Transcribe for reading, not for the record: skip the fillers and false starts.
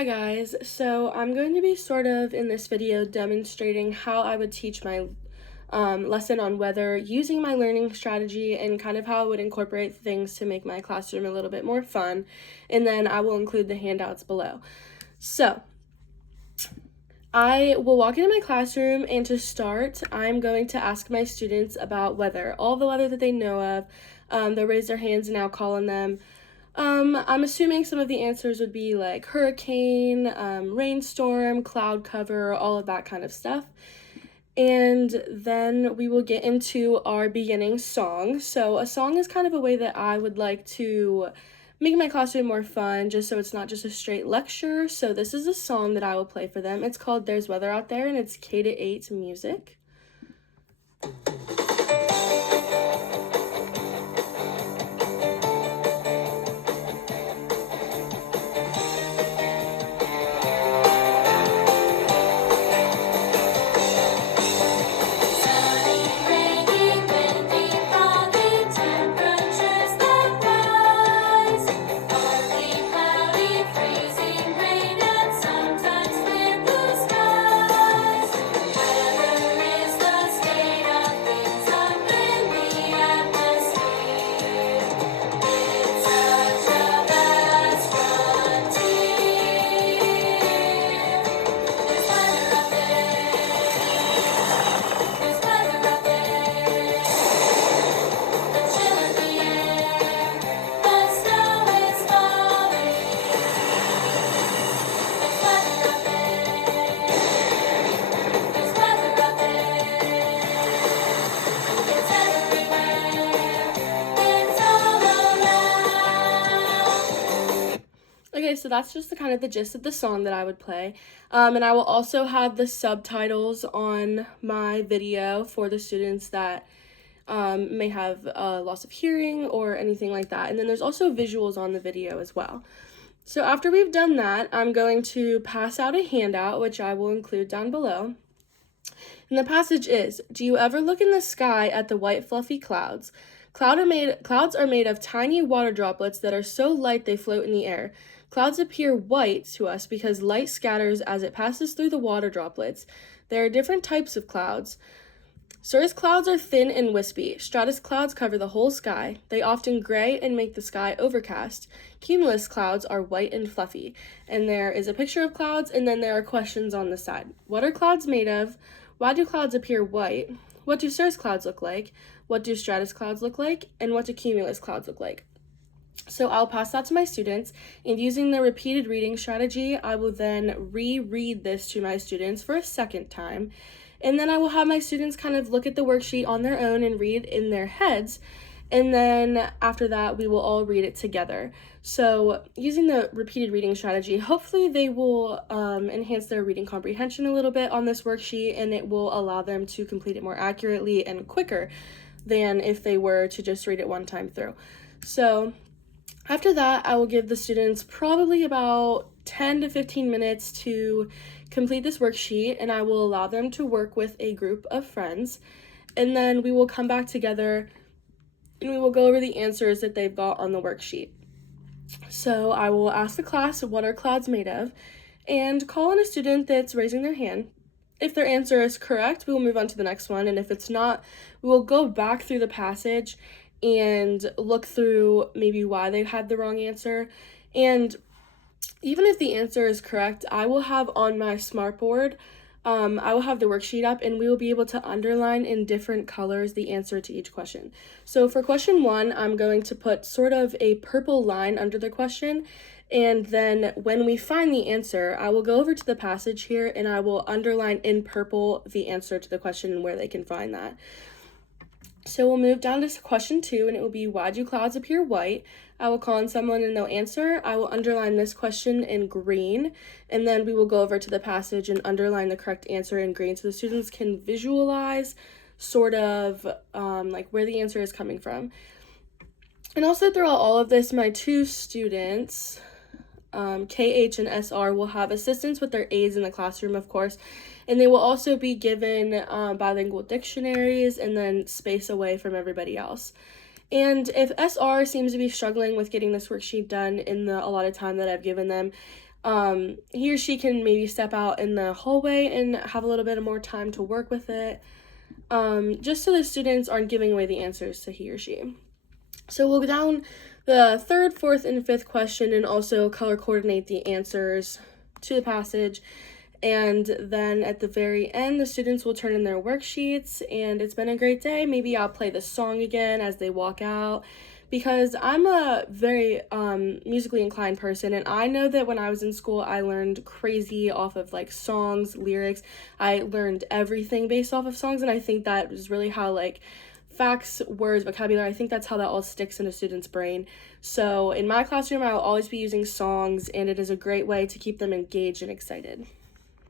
Hi guys, so I'm going to be sort of in this video demonstrating how I would teach my lesson on weather using my learning strategy and kind of how I would incorporate things to make my classroom a little bit more fun, and then I will include the handouts below. So I will walk into my classroom, and to start, I'm going to ask my students about weather, all the weather that they know of. They'll raise their hands and I'll call on them. I'm assuming some of the answers would be like hurricane, rainstorm, cloud cover, all of that kind of stuff. And then we will get into our beginning song. So a song is kind of a way that I would like to make my classroom more fun, just so it's not just a straight lecture. So this is a song that I will play for them. It's called There's Weather Out There, and it's K-8 music. Okay, so that's just the kind of the gist of the song that I would play. And I will also have the subtitles on my video for the students that may have loss of hearing or anything like that. And then there's also visuals on the video as well. So after we've done that, I'm going to pass out a handout, which I will include down below. And the passage is, do you ever look in the sky at the white fluffy clouds? Clouds are made of tiny water droplets that are so light they float in the air. Clouds appear white to us because light scatters as it passes through the water droplets. There are different types of clouds. Cirrus clouds are thin and wispy. Stratus clouds cover the whole sky. They often gray and make the sky overcast. Cumulus clouds are white and fluffy. And there is a picture of clouds, and then there are questions on the side. What are clouds made of? Why do clouds appear white? What do cirrus clouds look like? What do stratus clouds look like? And what do cumulus clouds look like? So I'll pass that to my students, and using the repeated reading strategy, I will then reread this to my students for a second time. And then I will have my students kind of look at the worksheet on their own and read in their heads. And then after that, we will all read it together. So using the repeated reading strategy, hopefully they will enhance their reading comprehension a little bit on this worksheet, and it will allow them to complete it more accurately and quicker than if they were to just read it one time through. So after that, I will give the students probably about 10 to 15 minutes to complete this worksheet, and I will allow them to work with a group of friends. And then we will come back together and we will go over the answers that they've got on the worksheet. So I will ask the class, what are clouds made of? And call on a student that's raising their hand. If their answer is correct, we will move on to the next one. And if it's not, we will go back through the passage and look through maybe why they had the wrong answer. And even if the answer is correct, I will have on my smartboard, I will have the worksheet up, and we will be able to underline in different colors the answer to each question. So for question 1, I'm going to put sort of a purple line under the question, and then when we find the answer, I will go over to the passage here and I will underline in purple the answer to the question and where they can find that. So we'll move down to question 2, and it will be, why do clouds appear white? I will call on someone and they'll answer. I will underline this question in green, and then we will go over to the passage and underline the correct answer in green so the students can visualize sort of like where the answer is coming from. And also throughout all of this, my two students, KH and SR, will have assistance with their aides in the classroom, of course, and they will also be given bilingual dictionaries and then space away from everybody else. And if SR seems to be struggling with getting this worksheet done in the allotted time that I've given them, he or she can maybe step out in the hallway and have a little bit more time to work with it, just so the students aren't giving away the answers to he or she. So we'll go down the third, fourth, and fifth question and also color coordinate the answers to the passage. And then at the very end, the students will turn in their worksheets, and it's been a great day. Maybe I'll play the song again as they walk out, because I'm a very musically inclined person, and I know that when I was in school, I learned crazy off of like songs, lyrics. I learned everything based off of songs, and I think that is really how like facts, words, vocabulary, I think that's how that all sticks in a student's brain. So in my classroom, I will always be using songs, and it is a great way to keep them engaged and excited.